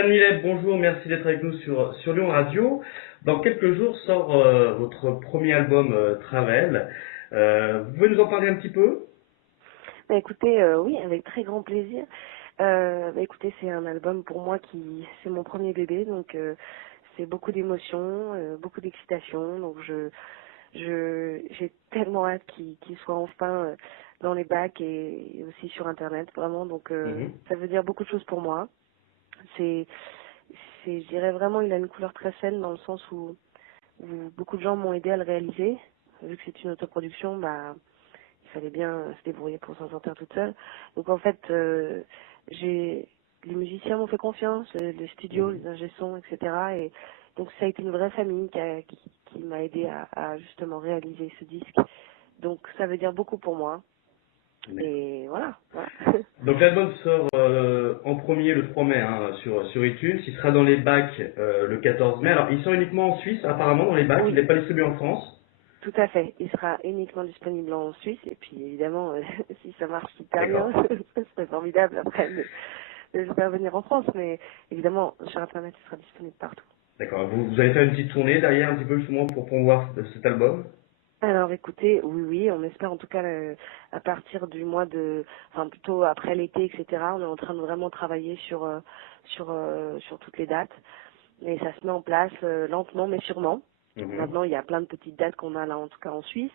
Millet, bonjour, merci d'être avec nous sur Lyon Radio. Dans quelques jours sort votre premier album Travel. Vous pouvez nous en parler un petit peu? Bah écoutez, oui, avec très grand plaisir. Écoutez, c'est un album pour moi c'est mon premier bébé, donc c'est beaucoup d'émotions, beaucoup d'excitation. Donc j'ai tellement hâte qu'il soit enfin dans les bacs et aussi sur Internet, vraiment. Donc Mhm. ça veut dire beaucoup de choses pour moi. C'est, je dirais vraiment, il a une couleur très saine dans le sens où beaucoup de gens m'ont aidé à le réaliser. Vu que c'est une autoproduction, bah il fallait bien se débrouiller pour s'en sortir toute seule. Donc en fait, j'ai les musiciens m'ont fait confiance, les studios, Mhm. les ingé-sons, etc. Et donc ça a été une vraie famille qui m'a aidé à justement réaliser ce disque. Donc ça veut dire beaucoup pour moi. D'accord. Et voilà. Voilà. Donc l'album sort en premier le 3 mai hein, sur iTunes. Il sera dans les bacs le 14 mai. Alors il sort uniquement en Suisse apparemment dans les bacs. Il Oui, n'est pas distribué en France. tout à fait. Il sera uniquement disponible en Suisse. Et puis évidemment, si ça marche super bien, D'accord. ce serait formidable après de le faire venir en France. Mais évidemment, sur Internet, il sera disponible partout. D'accord. Vous allez faire une petite tournée derrière un petit peu justement pour promouvoir cet album? Alors écoutez, oui, oui, on espère en tout cas à partir du mois enfin plutôt après l'été, etc. On est en train de vraiment travailler sur toutes les dates, et ça se met en place lentement mais sûrement. Mhm. Maintenant, il y a plein de petites dates qu'on a là, en tout cas en Suisse,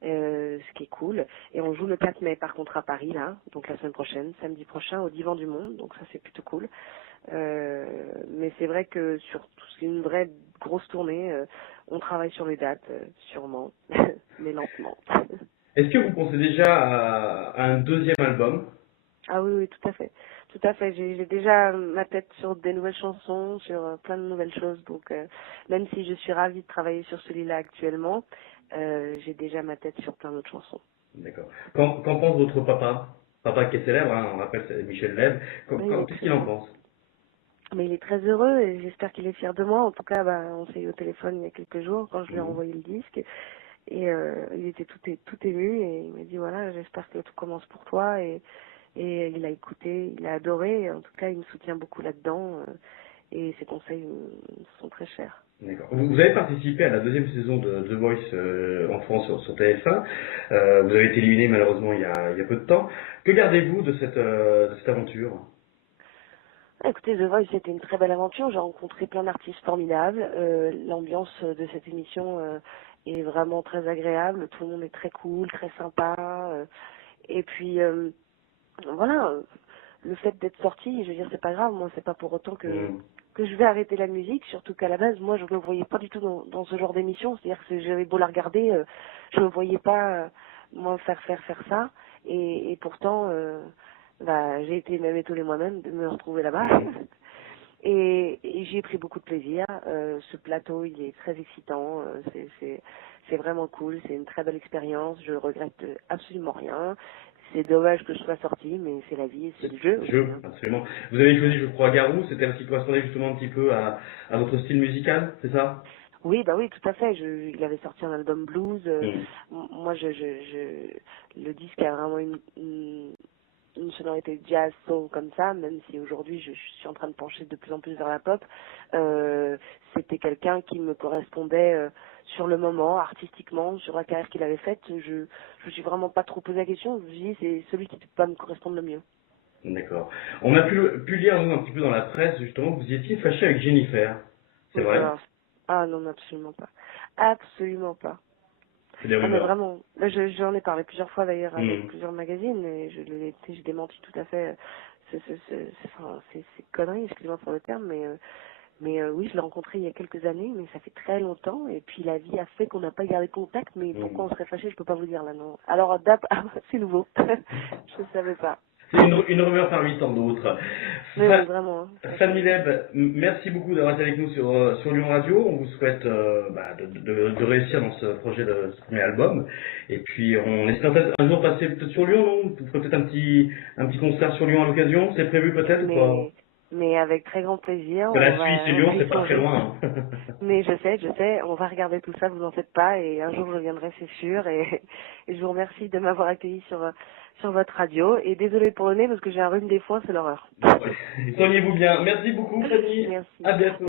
ce qui est cool. Et on joue le 4 mai, par contre, à Paris, là, donc la semaine prochaine, samedi prochain, au Divan du Monde, donc ça c'est plutôt cool. Mais c'est vrai que c'est une vraie grosse tournée. On travaille sur les dates, sûrement, mais lentement. Est-ce que vous pensez déjà à un deuxième album? Ah oui, oui, tout à fait. Tout à fait. J'ai déjà ma tête sur des nouvelles chansons, sur plein de nouvelles choses. Donc, même si je suis ravie de travailler sur celui-là actuellement, j'ai déjà ma tête sur plein d'autres chansons. D'accord. Qu'en pense votre papa? Papa qui est célèbre, hein, on rappelle c'est Michel Leb. Oui, il est Qu'est-ce très qu'il en beau. pense? Mais il est très heureux et j'espère qu'il est fier de moi. En tout cas, bah, on s'est eu au téléphone il y a quelques jours quand je lui ai Mhm. envoyé le disque. Et il était tout ému et il m'a dit voilà, j'espère que tout commence pour toi. Et il a écouté, il a adoré. Et en tout cas, il me soutient beaucoup là-dedans. Et ses conseils sont très chers. D'accord. Vous avez participé à la deuxième saison de The Voice en France sur TF1. Vous avez été éliminé malheureusement il y a peu de temps. Que gardez-vous de cette aventure? Ah, écoutez, The Voice, c'était une très belle aventure. J'ai rencontré plein d'artistes formidables. L'ambiance de cette émission est vraiment très agréable. Tout le monde est très cool, très sympa. Et puis, voilà, le fait d'être sorti, je veux dire, c'est pas grave. Moi, c'est pas pour autant Mhm. que je vais arrêter la musique. Surtout qu'à la base, moi, je me voyais pas du tout dans ce genre d'émission. C'est-à-dire que j'avais beau la regarder, je me voyais pas, moi, faire ça. Et pourtant, bah, j'ai été même étonnée moi-même de me retrouver là-bas. Mhm. Et j'y ai pris beaucoup de plaisir. Ce plateau, il est très excitant. C'est vraiment cool. C'est une très belle expérience. Je regrette absolument rien. C'est dommage que je sois sortie, mais c'est la vie, c'est C'est le jeu le aussi. jeu, Hein. absolument. Vous avez choisi, je crois, Garou, c'était ce qui correspondait justement un petit peu à votre style musical, c'est ça? Oui, bah oui, tout à fait. Il avait sorti un album blues. Mhm. Moi, le disque a vraiment une sonorité jazz soul comme ça, même si aujourd'hui je suis en train de pencher de plus en plus vers la pop. C'était quelqu'un qui me correspondait sur le moment, artistiquement, sur la carrière qu'il avait faite. Je me suis vraiment pas trop posé la question. Je me suis dit c'est celui qui peut pas me correspondre le mieux. D'accord. On a pu lire, nous, un petit peu dans la presse, justement, que vous étiez fâché avec Jennifer. C'est vrai? Alors, ah non, absolument pas, absolument pas. C'est des Ah mais rumeurs. vraiment, là, j'en ai parlé plusieurs fois d'ailleurs avec Mhm. plusieurs magazines et j'ai démenti tout à fait enfin, ces conneries, excusez-moi pour le terme, mais oui, je l'ai rencontré il y a quelques années, mais ça fait très longtemps et puis la vie a fait qu'on n'a pas gardé contact, mais pourquoi on Mhm. serait fâché, je peux pas vous dire là non. Alors c'est nouveau, je savais pas. C'est une rumeur parmi tant d'autres. Mais oui, vraiment, hein, Samy franchement. Leb, merci beaucoup d'avoir été avec nous sur Lyon Radio. On vous souhaite de réussir dans ce projet de ce premier album. Et puis on espère peut-être un jour passer peut-être sur Lyon, non? Vous ferez peut-être un petit concert sur Lyon à l'occasion. C'est prévu peut-être ou pas? Mais mais avec très grand plaisir, Que la Suisse et on va Lyon, c'est pas très échanger. loin. Hein. Mais je sais, on va regarder tout ça, vous en faites pas, et un jour je viendrai, c'est sûr, et je vous remercie de m'avoir accueilli sur votre radio. Et désolée pour le nez parce que j'ai un rhume des fois, c'est l'horreur. Bon, ouais. Soignez-vous bien. Merci beaucoup, Fanny. Merci. À bientôt.